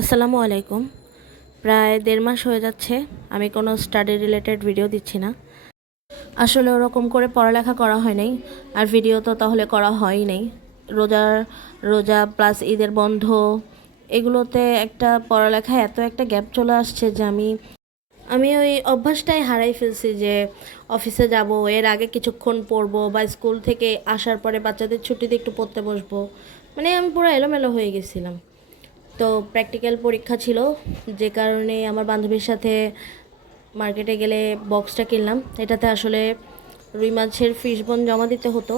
আসসালামু আলাইকুম। প্রায় ১.৫ মাস হয়ে যাচ্ছে আমি কোনো স্টাডি রিলেটেড ভিডিও দিচ্ছি না। আসলে ওরকম করে পড়ালেখা করা হয় নাই, আর ভিডিও তো তাহলে করা হয়ই নাই। রোজা প্লাস ঈদের বন্ধ, এগুলোতে একটা পড়ালেখায় এত একটা গ্যাপ চলে আসছে যে আমি ওই অভ্যাসটাই হারাই ফেলছি যে অফিসে যাব, এর আগে কিছুক্ষণ পড়বো, বা স্কুল থেকে আসার পরে বাচ্চাদের ছুটিতে একটু পড়তে বসবো। মানে আমি পুরো এলোমেলো হয়ে গেছিলাম। তো প্র্যাকটিক্যাল পরীক্ষা ছিল, যে কারণে আমার বান্ধবীর সাথে মার্কেটে গেলে বক্সটা কিনলাম। এটাতে আসলে রুই মাছের ফিশ বোন জমা দিতে হতো,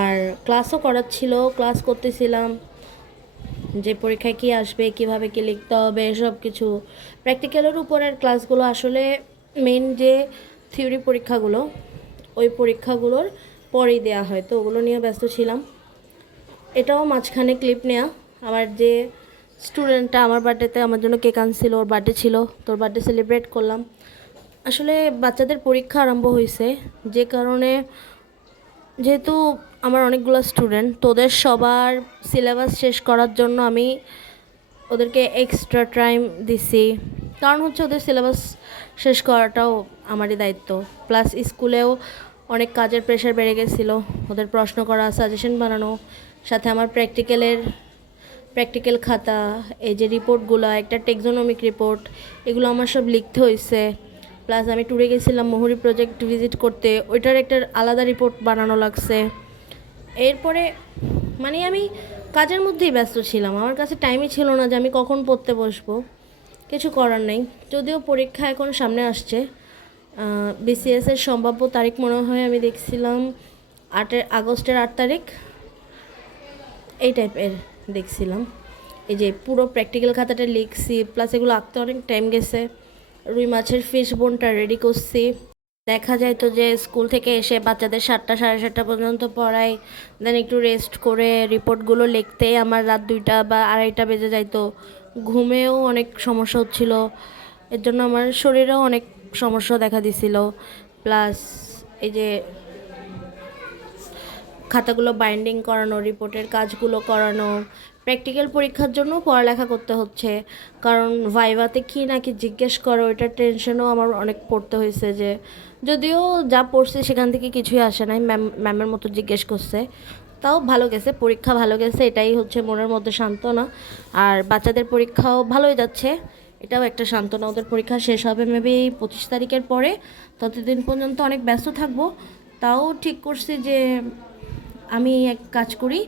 আর ক্লাসও করার ছিল, ক্লাস করতেছিলাম যে পরীক্ষায় কী আসবে, কিভাবে কী লিখতে হবে, সব কিছু প্র্যাকটিক্যালের উপরের ক্লাসগুলো আসলে মেন যে থিওরি পরীক্ষাগুলো, ওই পরীক্ষাগুলোর পরেই দেওয়া হয়, তো ওগুলো নিয়ে ব্যস্ত ছিলাম। এটাও মাঝখানে ক্লিপ নেওয়া। আমার যে স্টুডেন্টটা আমার বার্থডেতে আমার জন্য কেক আনছিল, ওর বার্থডে ছিল, তোর বার্থডে সেলিব্রেট করলাম। আসলে বাচ্চাদের পরীক্ষা আরম্ভ হয়েছে, যে কারণে যেহেতু আমার অনেকগুলো স্টুডেন্ট, তোদের সবার সিলেবাস শেষ করার জন্য আমি ওদেরকে এক্সট্রা টাইম দিছি। কারণ হচ্ছে ওদের সিলেবাস শেষ করাটাও আমারই দায়িত্ব। প্লাস স্কুলেও অনেক কাজের প্রেশার বেড়ে গেছিলো, ওদের প্রশ্ন করা, সাজেশন বানানো, সাথে আমার প্র্যাকটিক্যাল খাতা, এই যে রিপোর্টগুলো, একটা টেক্সোনমিক রিপোর্ট, এগুলো আমার সব লিখতে হয়েছে। প্লাস আমি ট্যুরে গেছিলাম মহুরি প্রজেক্ট ভিজিট করতে, ওইটার একটা আলাদা রিপোর্ট বানানো লাগছে। এরপরে মানে আমি কাজের মধ্যেই ব্যস্ত ছিলাম, আমার কাছে টাইমই ছিল না যে আমি কখন পড়তে বসবো। কিছু করার নেই। যদিও পরীক্ষা এখন সামনে আসছে, বিসিএসের সম্ভাব্য তারিখ মনে হয় আমি দেখছিলাম আগস্টের 8 তারিখ, এই টাইপের দেখছিলাম। এই যে পুরো প্র্যাকটিক্যাল খাতাটা লিখছি, প্লাস এগুলো আঁকতে অনেক টাইম গেছে। রুই মাছের ফিশ বোনটা রেডি করছি। দেখা যায় তো যে স্কুল থেকে এসে বাচ্চাদের 7টা সাড়ে 7টা পর্যন্ত পড়াই, দেন একটু রেস্ট করে রিপোর্টগুলো লিখতে আমার রাত 2টা বা 2:30 বেজে যাইতো। ঘুমেও অনেক সমস্যা হচ্ছিল, এর জন্য আমার শরীরেও অনেক সমস্যা দেখা দিছিল। প্লাস এই যে খাতাগুলো বাইন্ডিং করানো, রিপোর্টের কাজগুলো করানো, প্র্যাকটিক্যাল পরীক্ষার জন্য পড়ালেখা করতে হচ্ছে, কারণ ভাইভাতে কী নাকি জিজ্ঞেস করো, ওইটার টেনশনও আমার অনেক পড়তে হয়েছে। যে যদিও যা পড়ছে সেখান থেকে কিছুই আসে নাই, ম্যামের মতো জিজ্ঞেস করছে, তাও ভালো গেছে, পরীক্ষা ভালো গেছে, এটাই হচ্ছে মনের মধ্যে সান্ত্বনা। আর বাচ্চাদের পরীক্ষাও ভালোই যাচ্ছে, এটাও একটা সান্ত্বনা। ওদের পরীক্ষা শেষ হবে মেবি 25 তারিখের পরে, ততদিন পর্যন্ত অনেক ব্যস্ত থাকবো। তাও ঠিক করছি যে আমি এক কাজ করি,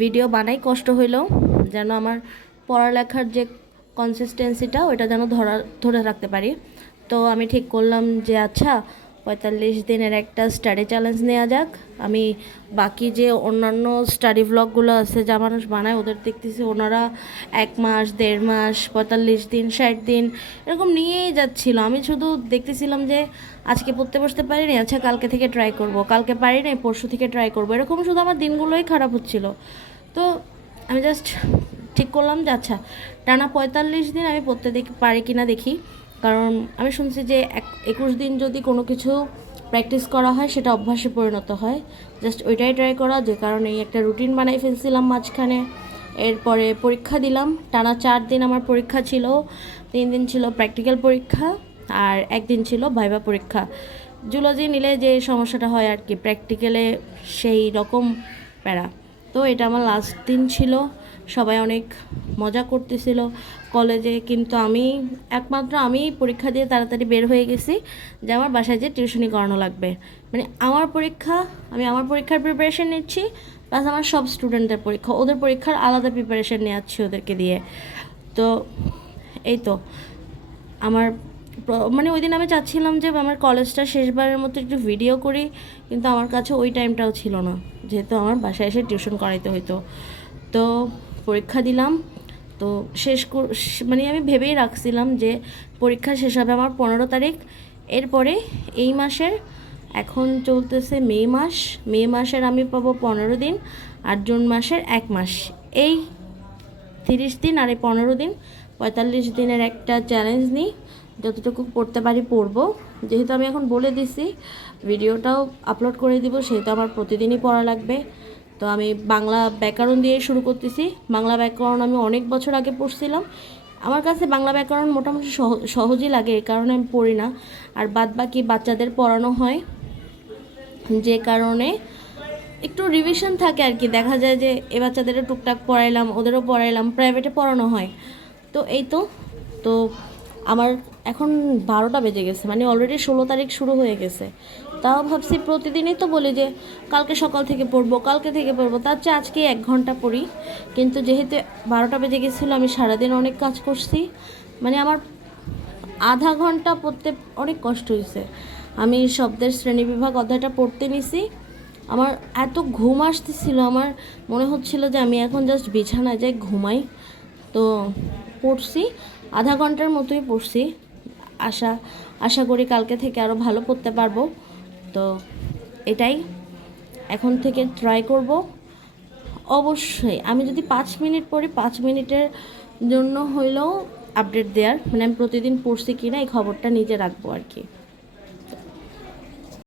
ভিডিও বানাই কষ্ট হইলেও, যেন আমার পড়ালেখার যে কনসিস্টেন্সিটা ওইটা যেন ধরে রাখতে পারি। তো আমি ঠিক করলাম যে আচ্ছা, 45 দিনের একটা স্টাডি চ্যালেঞ্জ নেওয়া যাক। আমি বাকি যে অন্যান্য স্টাডি ভ্লগগুলো আছে যা মানুষ বানায়, ওদের দেখতেছি ওনারা 1 মাস, 1.5 মাস, 45 দিন, 60 দিন এরকম নিয়েই যাচ্ছিল। আমি শুধু দেখতেছিলাম যে আজকে পড়তে বসতে পারিনি, আচ্ছা কালকে থেকে ট্রাই করব, কালকে পারিনি পরশু থেকে ট্রাই করব, এরকম শুধু আমার দিনগুলোই খারাপ হচ্ছিল। তো আমি জাস্ট ঠিক করলাম যে আচ্ছা, টানা 45 দিন আমি পড়তে পারি কি না দেখি। কারণ আমি শুনছি যে 21 দিন যদি কোনো কিছু প্র্যাকটিস করা হয় সেটা অভ্যাসে পরিণত হয়। জাস্ট ওইটাই ট্রাই করা, যে কারণে একটা রুটিন বানাই ফেলছিলাম মাঝখানে। এরপরে পরীক্ষা দিলাম, টানা 4 দিন আমার পরীক্ষা ছিল। 3 দিন ছিল প্র্যাকটিক্যাল পরীক্ষা, আর 1 দিন ছিল ভাইভা পরীক্ষা। জুলজি নিলে যে সমস্যাটা হয় আর কি, প্র্যাকটিক্যালে সেই রকম প্যারা। তো এটা আমার লাস্ট দিন ছিল, সবাই অনেক মজা করতেছিল কলেজে, কিন্তু একমাত্র আমি পরীক্ষা দিয়ে তাড়াতাড়ি বের হয়ে গেছি যে আমার বাসায় যে টিউশনি করানো লাগবে। মানে আমার পরীক্ষা, আমি আমার পরীক্ষার প্রিপারেশন নিচ্ছি, প্লাস আমার সব স্টুডেন্টদের পরীক্ষা, ওদের পরীক্ষার আলাদা প্রিপারেশন নিচ্ছি ওদেরকে দিয়ে। তো এই তো আমার মানে ওই দিন আমি চাচ্ছিলাম যে আমার কলেজটা শেষবারের মতো একটু ভিডিও করি, কিন্তু আমার কাছে ওই টাইমটাও ছিল না, যেহেতু আমার বাসায় এসে টিউশন করাইতে হইতো। তো পরীক্ষা দিলাম, তো মানে আমি ভেবেই রাখছিলাম যে পরীক্ষা শেষ হবে আমার 15 তারিখ। এরপরে এই মাসের, এখন চলতেছে মে মাসের আমি পাবো 15 দিন, আর জুন মাসের 1 মাস, এই 30 দিন আর এই 15 দিন, 45 দিনের একটা চ্যালেঞ্জ নিই। যতটুকু পড়তে পারি পড়বো, যেহেতু আমি এখন বলে দিছি ভিডিওটাও আপলোড করে দিব, সেহেতু আমার প্রতিদিনই পড়া লাগবে। তো আমি বাংলা ব্যাকরণ দিয়ে শুরু করতেছি। বাংলা ব্যাকরণ আমি অনেক বছর আগে পড়ছিলাম। আমার কাছে বাংলা ব্যাকরণ মোটামুটি সহজই লাগে, এই কারণে আমি পড়ি না। আর বাদ বাকি বাচ্চাদের পড়ানো হয়, যে কারণে একটু রিভিশন থাকে আর কি। দেখা যায় যে এ বাচ্চাদেরও টুকটাক পড়াইলাম, ওদেরও পড়াইলাম, প্রাইভেটে পড়ানো হয়। তো এই তো তো আমার এখন 12টা বেজে গেছে, মানে অলরেডি 16 তারিখ শুরু হয়ে গেছে। তাও ভাবছি প্রতিদিনই তো বলি যে কালকে সকাল থেকে পড়বো, কালকে থেকে পড়বো, তার চেয়ে আজকে 1 ঘন্টা পড়ি। কিন্তু যেহেতু 12টা বেজে গেছিলো, আমি সারাদিন অনেক কাজ করছি, মানে আমার আধা ঘন্টা পড়তে অনেক কষ্ট হয়েছে। আমি শব্দের শ্রেণীবিভাগ অধ্যায়টা পড়তে নিছি, আমার এত ঘুম আসতেছিল, আমার মনে হচ্ছিল যে আমি এখন জাস্ট বিছানায় যাই ঘুমাই। তো পড়ছি, আধা ঘন্টার মতোই পড়ছি। আশা আশা করি কালকে থেকে আরও ভালো পড়তে পারবো। তো এটাই এখন থেকে ট্রাই করব। অবশ্যই আমি যদি 5 মিনিট পড়ি, 5 মিনিটের জন্য হইলেও আপডেট দেওয়ার, মানে আমি প্রতিদিন পড়ছি কিনা এই খবরটা নিজে রাখবো আর কি।